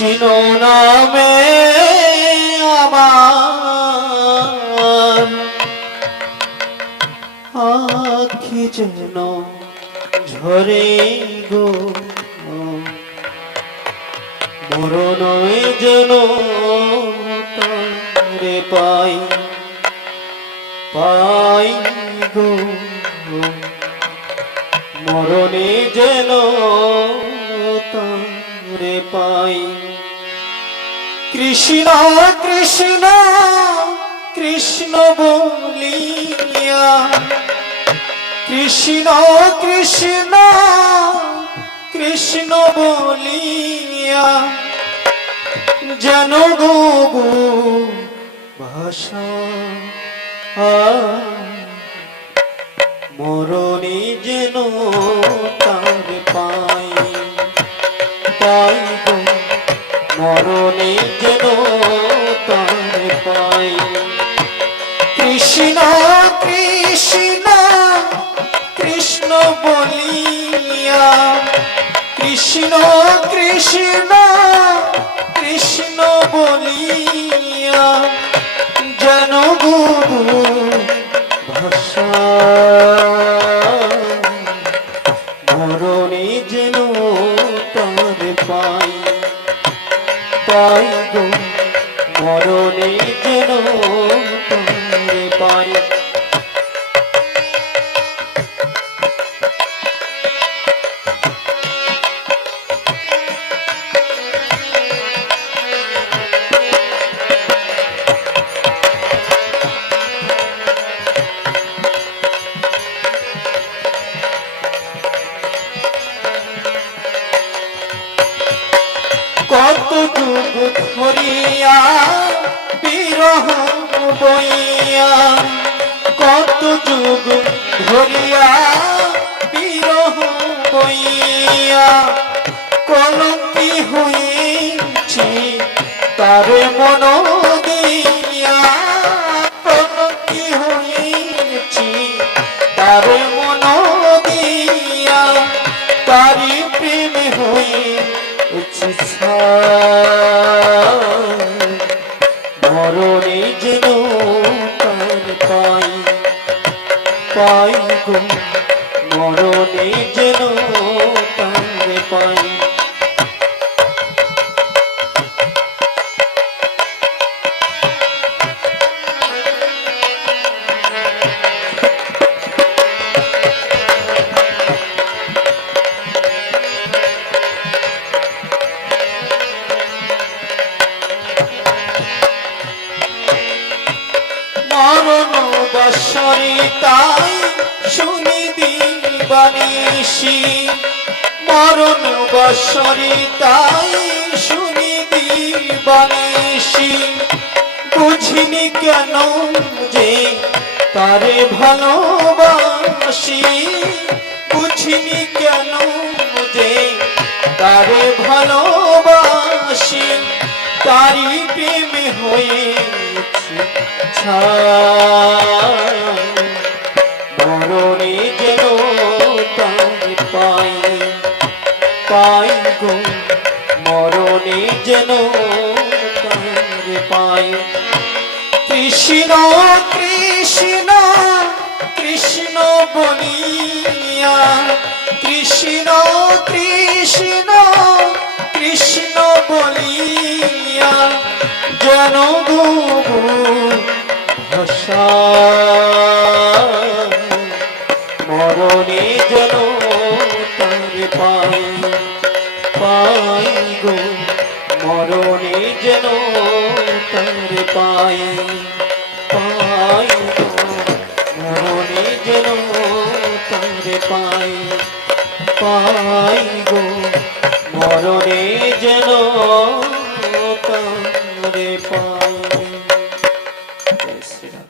কৃষ্ণ নামে আমার আখি যেন ঝরে গো, মরণ যেন তারে পাই পাই গো, মরণে যেন তারে পাই। কৃষ্ণ কৃষ্ণ কৃষ্ণ বলিয়া, কৃষ্ণ কৃষ্ণ কৃষ্ণ বলিয়া যেন গো ভাষা মরণে যেন তার পাই পাই গো, মরণে যেন তার পাই। কৃষ্ণ কৃষ্ণ কৃষ্ণ বলিয়া, কৃষ্ণ কৃষ্ণ কৃষ্ণ বলিয়া যেন গো ভাষা মরণে যেন তার পাই পাই গো, মরণে যেন তার পাই। কত যুগ ধরিয়া বিরহ বইয়া, কত যুগ ধরিয়া বিরহ বইয়া কলঙ্কি হয়েছি তারে মন দিয়া, কলঙ্কি হয়েছি তারে মন দিয়া, তারি প্রেমে হয়ে মরণে যেন তার পাই পাই গো, মরণে যেন তার পাই। মরণ বৎসরে তাই শুনি দিবানিশি, মরণ বৎসরে তাই শুনি দিবানিশি, বুঝিনি কেন যে তারে ভালোবাসি, বুঝিনি কেন যে তারে ভালোবাসি, তারি প্রেমে হয়েছি মরণে যেন তার পাই পাই গো, মরণে যেন তার পাই। কৃষ্ণ কৃষ্ণ কৃষ্ণ বলিয়া, কৃষ্ণ কৃষ্ণ কৃষ্ণ বলিয়া যেন গো ভাষা মরণে যেন তার পাই পাই গো, মরণে যেন তার পাই পাই গো, মরণে যেন তার পাই পাই গো, মরণে যেন